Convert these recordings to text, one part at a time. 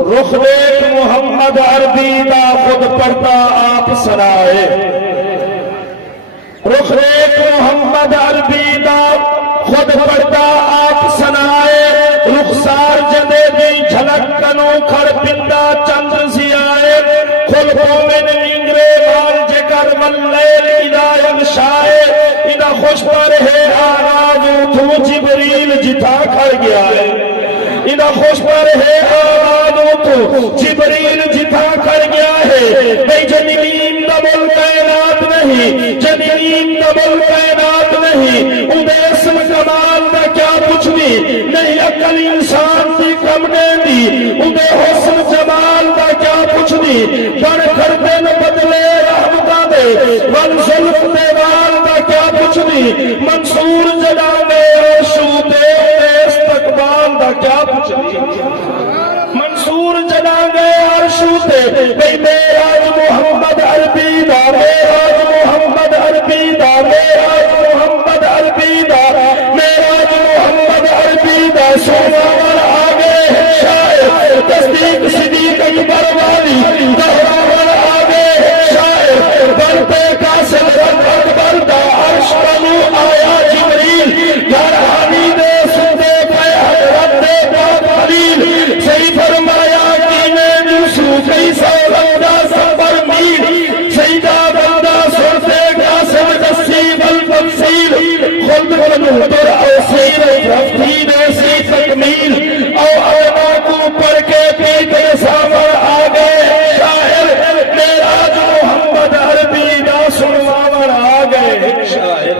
رخ دیکھ محمد عربی دا خود پڑھتا آپ سنائے، رخ دیکھ محمد عربی دا خود پڑھتا آپ سنائے، رخسار جدے دی جھلک کنوں کھڑ پندہ چندر سی آئے، خلقوں میں ننگرے مال جگر واللیل ادا یغشائے، ادا خوش پر ہے آراز تو جبریل جتا کھڑ گیا ہے، ادا خوش پر ہے آراز تو جبریل جتا کھڑ گیا ہے، بے جنین دبل کائنات نہیں، جنین دبل کائنات نہیں، اندے اسم کمال دا کیا کچھ نہیں عقل انسان دی کم دی، اندے حسن جمال دا کیا کچھ نہیں، بڑھ کر دن بدلے رحمتہ دے، منظلف دیوال دا کیا کچھ نہیں، منصور جلانے شوتے استقبال دا کیا کچھ نہیں، منصور جلانے شوتے بے میراج محمد عربی دا، میراج محمد عربی دا، میراج محمد عربی دا، میراج محمد عربی دا، سونا ور آگے ہے شاعر، تصدیق صدیق اکبر والی، دہرا ور آگے ہے شاعر، بلتے قاسم اکبر دا، عرش بنو آیا جبریل، گھر حامی دے سندے پہ حضرت دے پاک خلیل، صحیح فرمایا کینے دوسرو کئی سو بندہ سفر میل، سیدہ بندہ سنتے قاسم تصیب التفصیل، خلد بنو در اوسیر رفتین ایسی تکمیل، او آنا کو پڑھ کے پیتے سامر آگے شاعر، میراج محمد عربی دا سنواور آگے شاعر،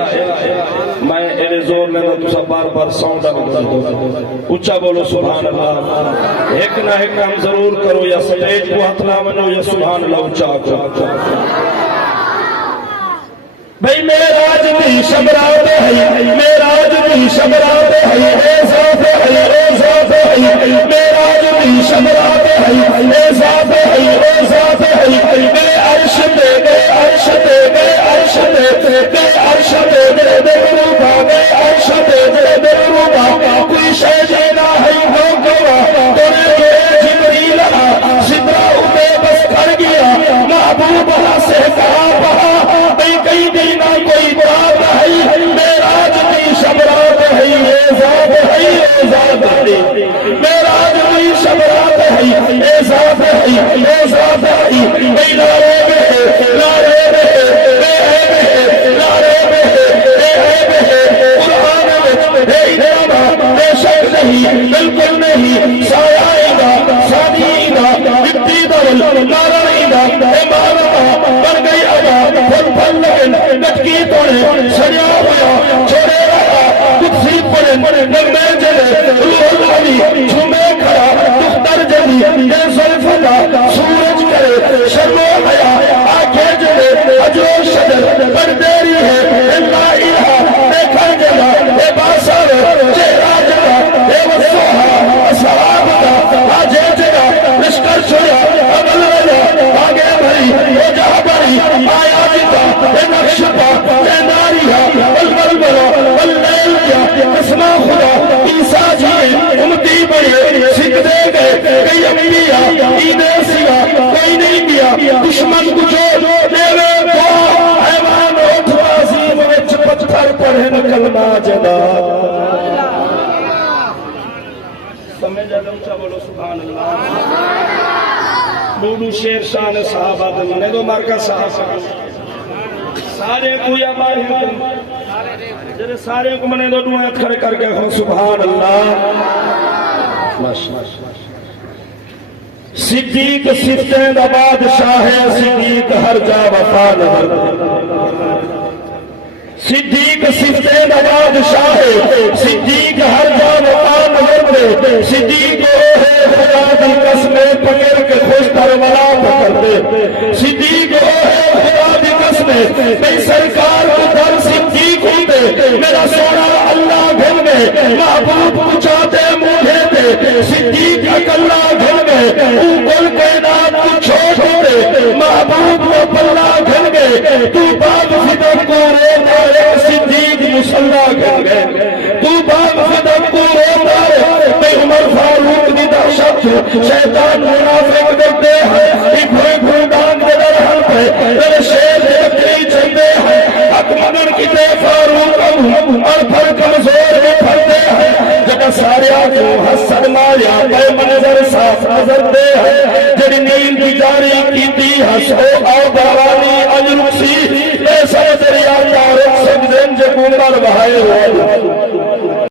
میں انہیں زور لینا تو سب بار بار ساؤنڈا دو، اچھا بولو سبحان اللہ، ایک نہ ایک ہم ضرور کرو، یا سٹیج کو ہتلا منو یا سبحان اللہ اچھا کرو، بھئی میراج بھی شبرات ہے، میراج بھی شبرات ہے، اے ذات ہے، اے ذات ہے، میراج بھی شبرات ہے، اے ذات ہے، اے ذات ہے، بے عرش دے، بے عرش دے، بے عرش دے، بے عرش دے، بے روبا، بے عرش دے، بے روبا، کوئی شے دینا ہے وہ گواہ، تیرے جبریل سدرہ اتے بس کر گیا، محبوب سے کہا بہا، بھئی کئی دینا کوئی بات ہے، میراج بھی شبرات ہے، اے ذات ہے، اے ذات ہے، میراج بھی شبرات ہے، اے ذات ہے، اے ذات ہے، بھئی لارے میں، لارے میں، بے عیب ہے، لارے میں، بے عیب ہے، قرآن میں، بے ادامہ، بے شک نہیں، بالکل نہیں، سایہ ایدہ، سادی ایدہ، ابتی دول، نارا ایدہ، امامہ، بن گئی ادا، پھل پھل لگن، نٹکی توڑے، سڑیا ہویا، چھوڑے رہا، قدسی پڑے، نغمے جلے، روح العلی، جھومے کھڑا، دختر جلی، یہ زلفتا، سورج کرے، شرم و حیا، آنکھیں جلے، عجر و شجر، بردیری ہے، اللہ الہ، دیکھا جلا، اے باسر، چہرہ جلا، اے وصوحا، اصحاب دا، آجے جلا، لشکر چھویا، عمل رجا، آگے بھری، اے جہاں بھری، آیا جتا، اے نقش پا، اے ناریہ، والبلبلہ، واللیل کیا، اسما خدا، عیسیٰ جیے، امتی بڑھے، سکھ دے گئے، کئی انبیاء، عیدے سیا، کوئی نہیں کیا، دشمن کچھو، دیوے کو، حیوان اٹھ بازی، وچ پتھر پڑھے نکلنا جدا، سمجھ آدھا اچھا بولو سبحان اللہ، بوڑو شیر شان صحابہ دلنے دو مرکز صحابہ، سارے کو یا ماری حکم، جنہیں سارے کو منے دو دعایت کھڑے کر کے ہم سبحان اللہ، صدیق صفتیں دا بادشاہ ہے، صدیق ہر جا وفا نظر، صدیق صفتیں دا بادشاہ ہے، صدیق ہر جا وفا نظر دے، صدیق ہے خدا دی قسمیں پکڑ کے خوش ترولا پکڑ دے، صدیق ہے خدا دی قسمیں بے سرکار کو در صدیق ہوتے، میرا سونا اللہ گھر میں محبوب پچھاتے مجھے دے، صدیق اکلا گھر میں اوپر کائنات کو چھوڑ دے، محبوب کو پلہ گھر میں تو باب فدر کو روتا ہے، صدیق مسلح گھر میں تو باب فدر کو روتا ہے، میں عمر فاروق دی دہشت شیطان منافق دیکھتے ہیں بھوئی بھوئی ڈانگ دے رہا پہ میرے شیر دیکھتے چلتے ہیں حق مدن کی تے فاروق اور پھر کمزور میں پھرتے ہیں جب سارے آگے حسد ماریا پہ منظر صاف نظر دے ہیں جنہی نیند کی جاری کی تھی حسو اور دوانی اجرکسی ایسا دریا چارک سب دن جب عمر بہائے ہوئے